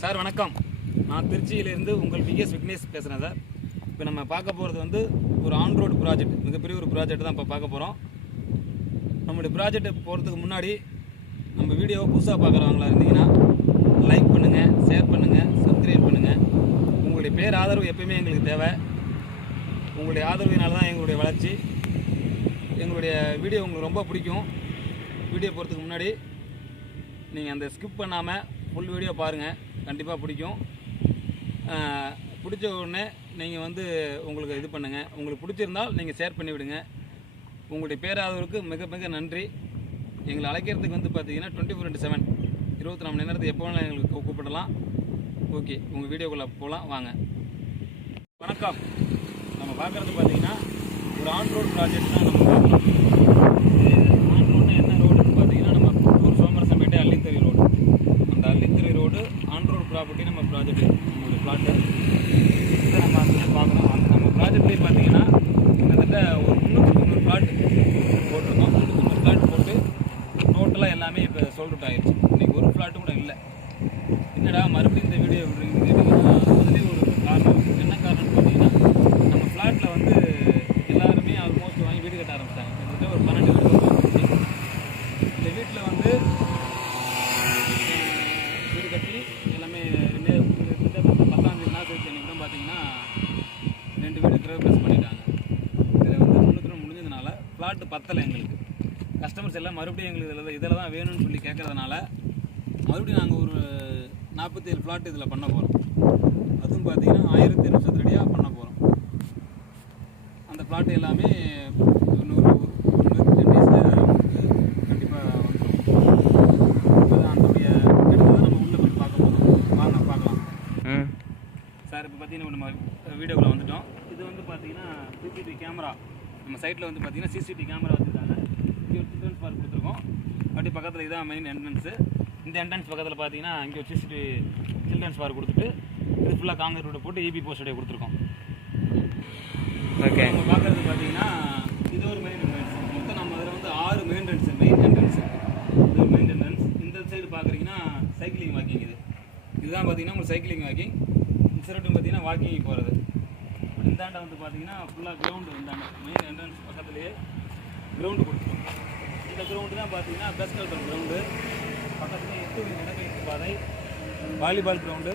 Sir வணக்கம். நான் திருச்சியிலேருந்து உங்கள் விஎஸ் விக்னேஷ் பேசுகிறேன் சார். இப்போ நம்ம பார்க்க போகிறது வந்து ஒரு ஆன் ரோடு ப்ராஜெக்ட், மிகப்பெரிய ஒரு ப்ராஜெக்ட் தான் இப்போ பார்க்க போகிறோம். நம்மளுடைய ப்ராஜெக்ட் போகிறதுக்கு முன்னாடி நம்ம வீடியோவை புதுசாக பார்க்குறவங்களா இருந்தீங்கன்னா லைக் பண்ணுங்கள், ஷேர் பண்ணுங்கள், சப்ஸ்கிரைப் பண்ணுங்கள். உங்களுடைய பேர் ஆதரவு எப்பயுமே எங்களுக்கு தேவை. உங்களுடைய ஆதரவினால தான் எங்களுடைய வளர்ச்சி. எங்களுடைய வீடியோ உங்களுக்கு ரொம்ப பிடிக்கும். வீடியோ போகிறதுக்கு முன்னாடி நீங்கள் அந்த ஸ்கிப் பண்ணாமல் ஃபுல் வீடியோ பாருங்கள், கண்டிப்பாக பிடிக்கும். பிடிச்ச உடனே நீங்கள் வந்து உங்களுக்கு இது பண்ணுங்கள். உங்களுக்கு பிடிச்சிருந்தால் நீங்கள் ஷேர் பண்ணி விடுங்க. உங்களுடைய பேராதவருக்கு மிக மிக நன்றி. எங்களை அழைக்கிறதுக்கு வந்து பார்த்தீங்கன்னா 24/7 24 மணி நேரத்துக்கு எப்போ வேணாலும் எங்களுக்கு கூப்பிடலாம். ஓகே, உங்கள் வீடியோக்குள்ளே போகலாம் வாங்க. வணக்கம். நம்ம பார்க்குறது பார்த்தீங்கன்னா ஒரு ஆன் ரோடு ப்ராஜெக்ட் தான் நம்ம பார்க்குறோம். ஆன் ரோடுனா என்ன ரோடுன்னு பார்த்தீங்கன்னா நம்ம புத்தூர் சோமரசம்பேட்டை அள்ளித்தறி ரோடு. அந்த அள்ளித்தறி ரோடு ஆன் ரோடு ப்ராப்பர்ட்டி நம்ம ப்ராஜெக்ட், நம்மளுடைய பிளாட்டு இதை நம்ம வந்து பார்க்குறோம். நம்ம ப்ராஜெக்ட்லேயே பார்த்தீங்கன்னா கிட்டத்தட்ட ஒரு 300 பிளாட் போட்டிருந்தோம். 300 பிளாட் போட்டு டோட்டலாக எல்லாமே இப்போ சோல்ட் அவுட் ஆகிடுச்சு. இன்றைக்கி ஒரு பிளாட்டு கூட இல்லை. என்னடா மறுபடியும் இந்த வீடியோ விடுறீங்கன்னு கேட்டிங்கன்னா அதுலேயும் ஒரு காரணம். என்ன காரணம்னு பார்த்தீங்கன்னா நம்ம ஃப்ளாட்டில் வந்து எல்லாருமே ஆல்மோஸ்ட் வாங்கி வீடு கட்ட ஆரம்பித்தாங்க. கிட்டத்தட்ட ஒரு 12 வீடு வந்துச்சு. இந்த வீட்டில் வந்து வீடு கட்டி எல்லாமே கிட்டத்தட்ட 10ஆம் தேதி நாசரிச்சு அன்றைக்கி கூட பார்த்தீங்கன்னா 2 வீடு கிரகப்பிரவேசம் பண்ணிட்டாங்க. இதில் வந்து 3 முடிஞ்சதுனால ஃப்ளாட்டு பத்தலை எங்களுக்கு. கஸ்டமர்ஸ் எல்லாம் மறுபடியும் எங்களுக்கு இதில் தான் வேணும்னு சொல்லி கேட்குறதுனால மறுபடியும் நாங்கள் ஒரு 47 ஃப்ளாட் இதில் பண்ண போகிறோம். அதுவும் பார்த்தீங்கன்னா 1200 சதுரடியாக பண்ண போகிறோம். அந்த ஃப்ளாட் எல்லாமே இன்னொரு 10 டேஸில் கண்டிப்பாக வந்துடும். அதுதான் அதோடைய இடத்துல தான் நம்ம உள்ளே போய் பார்க்க போகிறோம். வாங்க பார்க்கலாம். சார் இப்போ பார்த்தீங்கன்னா நம்ம வீடியோவில் வந்துட்டோம். இது வந்து பார்த்தீங்கன்னா சிசிடிவி கேமரா. நம்ம சைட்டில் வந்து பார்த்தீங்கன்னா சிசிடிவி கேமரா வச்சுருக்காங்க. இங்கே ஒரு சில்ட்ரன்ஸ் பார்க் கொடுத்துருக்கோம். அப்படி பக்கத்தில் இதுதான் மெயின் என்ட்ரன்ஸு. இந்த என்ட்ரன்ஸ் பக்கத்தில் பார்த்தீங்கன்னா இங்கே ஒரு சிசிடிவி சில்ட்ரன்ஸ் பார்க் கொடுத்துட்டு இது ஃபுல்லாக காங்கிரீட் ரோடு போட்டு EB போஸ்டே கொடுத்துருக்கோம். ஓகே, நம்ம பார்க்குறது பார்த்தீங்கன்னா இது ஒரு மெயின் என்ட்ரன்ஸ். மொத்தம் நம்ம அதில் வந்து 6 மெயின் என்ட்ரன்ஸ் இது ஒரு மெயின் என்ட்ரன்ஸ். இந்த சைடு பார்க்குறீங்கன்னா சைக்கிளிங் வாக்கிங். இதுதான் பார்த்தீங்கன்னா உங்களுக்கு சைக்கிளிங் வாக்கிங். இந்த சைடு பார்த்தீங்கன்னா வாக்கிங் போகிறது. இந்தாண்ட வந்து பார்த்தீங்கன்னா ஃபுல்லாக கிரவுண்டு. இந்தாண்ட மெயின் என்ட்ரன்ஸ் பக்கத்துலேயே கிரவுண்டு கொடுத்துருக்கோம். இந்த கிரவுண்டு தான் பார்த்தீங்கன்னா பேஸ்கெட் பால் கிரவுண்டு. பக்கத்தில் 8 இடப்பயிற்சி பாதை, வாலிபால் கிரவுண்டு,